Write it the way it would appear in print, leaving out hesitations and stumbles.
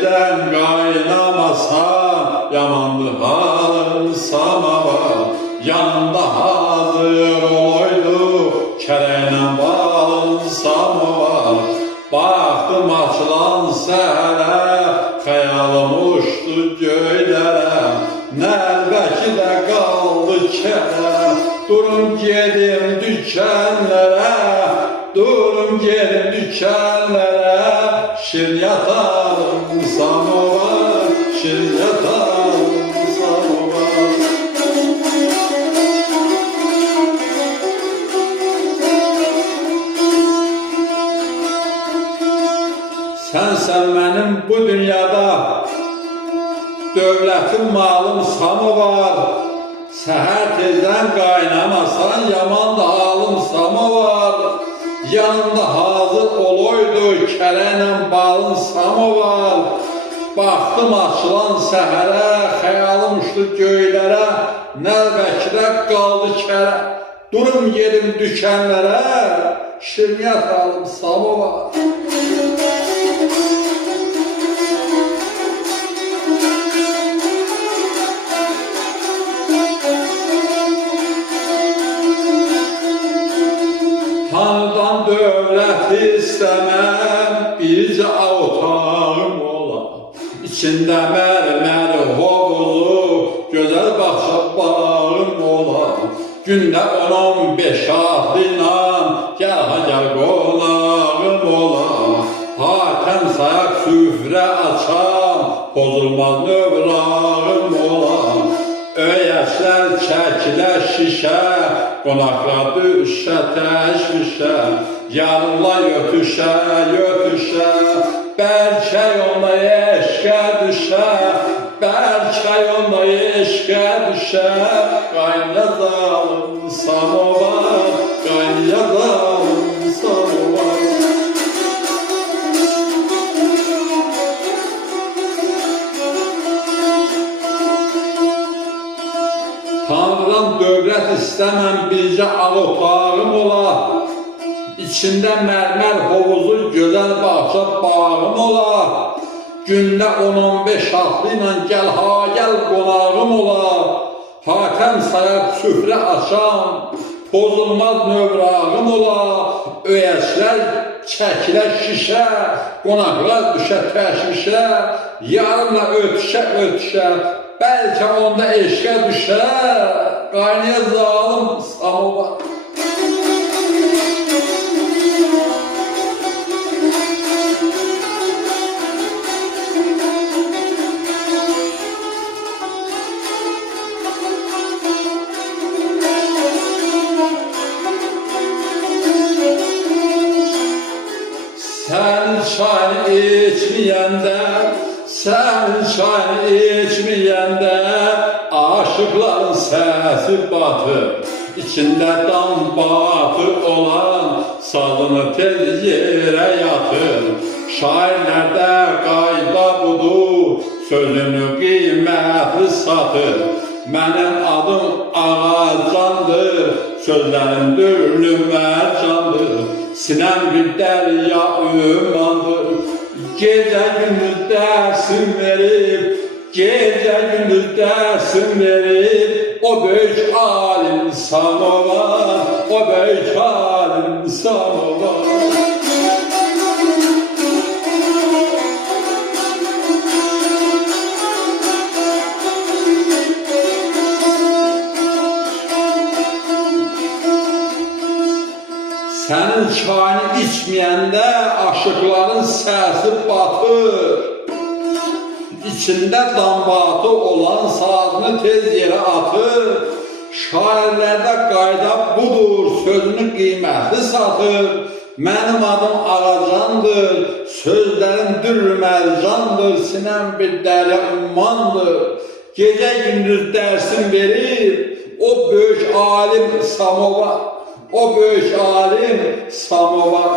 tezden kaynamasa, yamandı halın samavar. Yanında hazır olaydı, kereyle balın samavar. Baktım açılan səhərə, xəyalım uçdu göylərə. Nəlbəki də qaldı kərə, durum gedim dükkanlərə. Durum gedim dükkanlərə, şirin yatarım samovar, şirin yatarım samovar. Sənsən mənim bu dünyada, dövlətim, malım, samovar. Səhər tezdən qaynamasan, yaman da halım samovar. Yanında hazır olaydı, kərəylə balın samovar. Baxdım açılan səhərə, xəyalım uçdu göylərə. Nəlbəkidə qaldı kərə, durum yedim dükanlərə. Şirin yatarım samovar. Tanrıdan dövlət istəməm, bircə otağım ola. İçində mərmər hovuzu, gözəl baxışa bağım ola. Gündə 10-15 atlıyla, gəl qonağım ola. Hatəm sayaq süfrə açam, pozulmaz növrağım ola. Öyəşlər çəkilə şişə, qonaqlar düşə təşvişə. Yarınlar yötüşə, yötüşə, bəlkə yolda eşqə düşə. Bəlkə yolda eşqə düşə. Qaynayazalım samovar, qaynayazalım samovar. Tanrıdan dövlət istəməm, bircə otağım ola. İçində mərmər hovuzu, gözəl bağça bağım ola. Gündə 10-15 atlıyla gəl qonağım ola. Hatəm sayaq süfrə açam, pozulmaz növrağım ola. Öyəşlər çəkilə şişə, qonaqlar düşə təşvişə. Yarınla ötüşə, ötüşə, bəlkə onda eşqə düşə. Qaynayazalım samovar. Sen çayını içmeyende, sen çayını içmeyende, aşıkların sesi batır. İçinde dam batır olan, sazını tez yere yatır. Şairlerde qayda budur, sözünü kıymetli satır. Mənim adım Ağacandır, sözlərim dürlü mərcandır. Sinem bir derya ümandır. Gece gündüz dersim verip, gece gündüz dersim verip, o büyük alim samovar, o büyük alim samovar. Sənin çayını içməyəndə aşıqların səsi batır. İçində dambatı olan sazını tez yerə atır. Şairlərdə qayda budur, sözünü qiymətli satır. Mənim adım Ağacandır, sözlərim dürrü mərcandır. Sinəm bir dərya ümmandır. Gecə gündüz dərsim verir, o böyük alim samovar. O büyük alim samovar.